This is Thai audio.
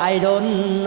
ไอ้อดน